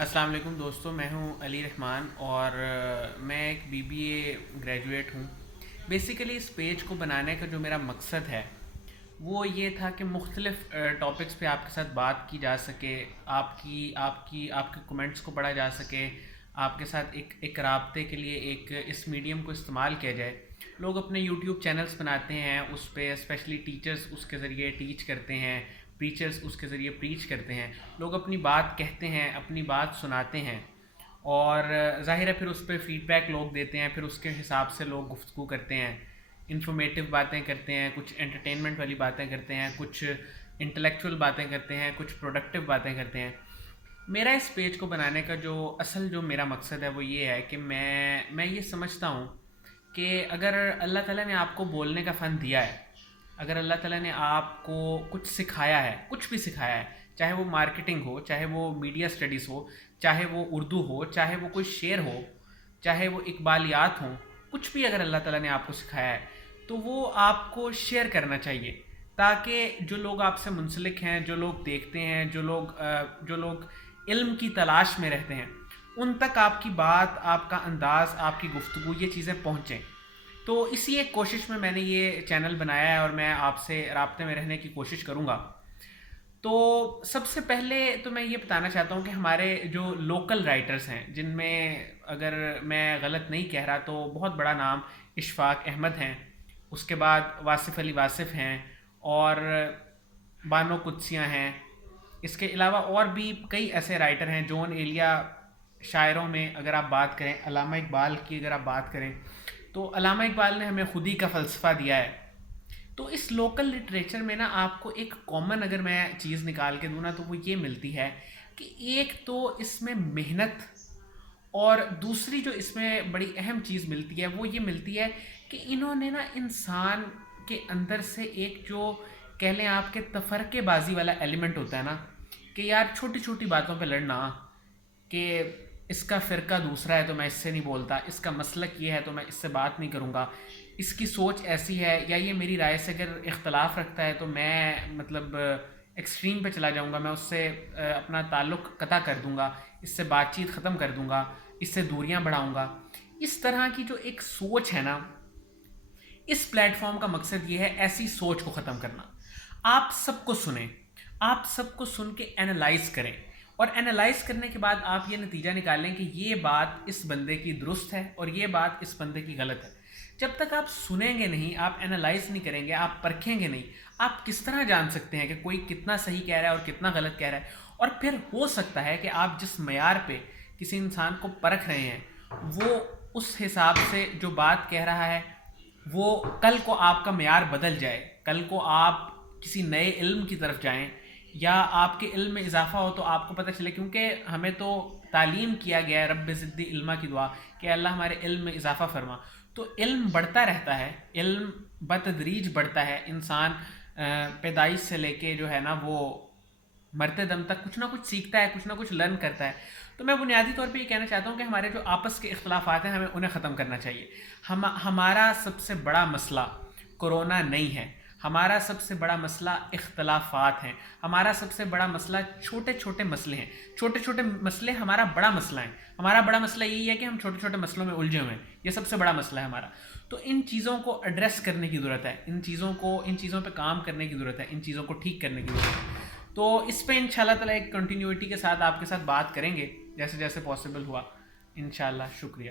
السلام علیکم دوستوں، میں ہوں علی رحمان اور میں ایک BBA گریجویٹ ہوں۔ بیسیکلی اس پیج کو بنانے کا جو میرا مقصد ہے وہ یہ تھا کہ مختلف ٹاپکس پہ آپ کے ساتھ بات کی جا سکے، آپ کے کمنٹس کو پڑھا جا سکے، آپ کے ساتھ ایک رابطے کے لیے اس میڈیم کو استعمال کیا جائے۔ لوگ اپنے یوٹیوب چینلز بناتے ہیں، اس پہ اسپیشلی ٹیچرز اس کے ذریعے ٹیچ کرتے ہیں، پریچرز اس کے ذریعے پریچ کرتے ہیں، لوگ اپنی بات کہتے ہیں، اپنی بات سناتے ہیں، اور ظاہر ہے پھر اس پہ فیڈ بیک لوگ دیتے ہیں، پھر اس کے حساب سے لوگ گفتگو کرتے ہیں، انفارمیٹیو باتیں کرتے ہیں، کچھ انٹرٹینمنٹ والی باتیں کرتے ہیں، کچھ انٹلیکچوئل باتیں کرتے ہیں، کچھ پروڈکٹیو باتیں کرتے ہیں۔ میرا اس پیج کو بنانے کا جو میرا مقصد ہے وہ یہ ہے کہ میں یہ سمجھتا ہوں کہ اگر اللہ تعالیٰ نے آپ کو بولنے کا فن دیا ہے، اگر اللہ تعالیٰ نے آپ کو کچھ سکھایا ہے، کچھ بھی سکھایا ہے، چاہے وہ مارکیٹنگ ہو، چاہے وہ میڈیا اسٹڈیز ہو، چاہے وہ اردو ہو، چاہے وہ کوئی شعر ہو، چاہے وہ اقبالیات ہوں، کچھ بھی اگر اللہ تعالیٰ نے آپ کو سکھایا ہے تو وہ آپ کو شیئر کرنا چاہیے، تاکہ جو لوگ آپ سے منسلک ہیں، جو لوگ دیکھتے ہیں، جو لوگ علم کی تلاش میں رہتے ہیں، ان تک آپ کی بات، آپ کا انداز، آپ کی گفتگو، یہ چیزیں پہنچیں۔ تو اسی ایک کوشش میں نے یہ چینل بنایا ہے اور میں آپ سے رابطے میں رہنے کی کوشش کروں گا۔ تو سب سے پہلے تو میں یہ بتانا چاہتا ہوں کہ ہمارے جو لوکل رائٹرز ہیں، جن میں اگر میں غلط نہیں کہہ رہا تو بہت بڑا نام اشفاق احمد ہیں، اس کے بعد واصف علی واصف ہیں، اور بانو قدسیاں ہیں، اس کے علاوہ اور بھی کئی ایسے رائٹر ہیں، جون ایلیا شاعروں میں اگر آپ بات کریں، علامہ اقبال کی اگر آپ بات کریں تو علامہ اقبال نے ہمیں خودی کا فلسفہ دیا ہے۔ تو اس لوکل لٹریچر میں نا آپ کو ایک کامن اگر میں چیز نکال کے دوں نا تو وہ یہ ملتی ہے کہ ایک تو اس میں محنت، اور دوسری جو اس میں بڑی اہم چیز ملتی ہے وہ یہ ملتی ہے کہ انہوں نے نا انسان کے اندر سے ایک جو کہہ لیں آپ کے تفرقے بازی والا ایلیمنٹ ہوتا ہے نا، کہ یار چھوٹی چھوٹی باتوں پہ لڑنا، کہ اس کا فرقہ دوسرا ہے تو میں اس سے نہیں بولتا، اس کا مسلک یہ ہے تو میں اس سے بات نہیں کروں گا، اس کی سوچ ایسی ہے یا یہ میری رائے سے اگر اختلاف رکھتا ہے تو میں مطلب ایکسٹریم پہ چلا جاؤں گا، میں اس سے اپنا تعلق قطع کر دوں گا، اس سے بات چیت ختم کر دوں گا، اس سے دوریاں بڑھاؤں گا۔ اس طرح کی جو ایک سوچ ہے نا، اس پلیٹ فارم کا مقصد یہ ہے ایسی سوچ کو ختم کرنا۔ آپ سب کو سنیں، آپ سب کو سن کے اینالائز کریں، اور اینالائز کرنے کے بعد آپ یہ نتیجہ نکالیں کہ یہ بات اس بندے کی درست ہے اور یہ بات اس بندے کی غلط ہے۔ جب تک آپ سنیں گے نہیں، آپ اینالائز نہیں کریں گے، آپ پرکھیں گے نہیں، آپ کس طرح جان سکتے ہیں کہ کوئی کتنا صحیح کہہ رہا ہے اور کتنا غلط کہہ رہا ہے؟ اور پھر ہو سکتا ہے کہ آپ جس معیار پہ کسی انسان کو پرکھ رہے ہیں وہ اس حساب سے جو بات کہہ رہا ہے وہ کل کو آپ کا معیار بدل جائے، کل کو آپ کسی نئے علم کی طرف جائیں یا آپ کے علم میں اضافہ ہو تو آپ کو پتہ چلے، کیونکہ ہمیں تو تعلیم کیا گیا ہے رب زدی علما کی دعا کہ اللہ ہمارے علم میں اضافہ فرما۔ تو علم بڑھتا رہتا ہے، علم بتدریج بڑھتا ہے، انسان پیدائش سے لے کے جو ہے نا وہ مرتے دم تک کچھ نہ کچھ سیکھتا ہے، کچھ نہ کچھ لرن کرتا ہے۔ تو میں بنیادی طور پہ یہ کہنا چاہتا ہوں کہ ہمارے جو آپس کے اختلافات ہیں ہمیں انہیں ختم کرنا چاہیے۔ ہمارا سب سے بڑا مسئلہ کرونا نہیں ہے، ہمارا سب سے بڑا مسئلہ اختلافات ہیں، ہمارا سب سے بڑا مسئلہ چھوٹے چھوٹے مسئلے ہیں، چھوٹے چھوٹے مسئلے ہمارا بڑا مسئلہ ہیں۔ ہمارا بڑا مسئلہ یہی ہے کہ ہم چھوٹے چھوٹے مسئلوں میں الجھے ہوئے ہیں، یہ سب سے بڑا مسئلہ ہے ہمارا۔ تو ان چیزوں کو ایڈریس کرنے کی ضرورت ہے، ان چیزوں پہ کام کرنے کی ضرورت ہے، ان چیزوں کو ٹھیک کرنے کی ضرورت ہے۔ تو اس پہ انشاءاللہ تعالیٰ ایک کنٹینیوٹی کے ساتھ آپ کے ساتھ بات کریں گے جیسے جیسے پاسبل ہوا، انشاءاللہ۔ شکریہ۔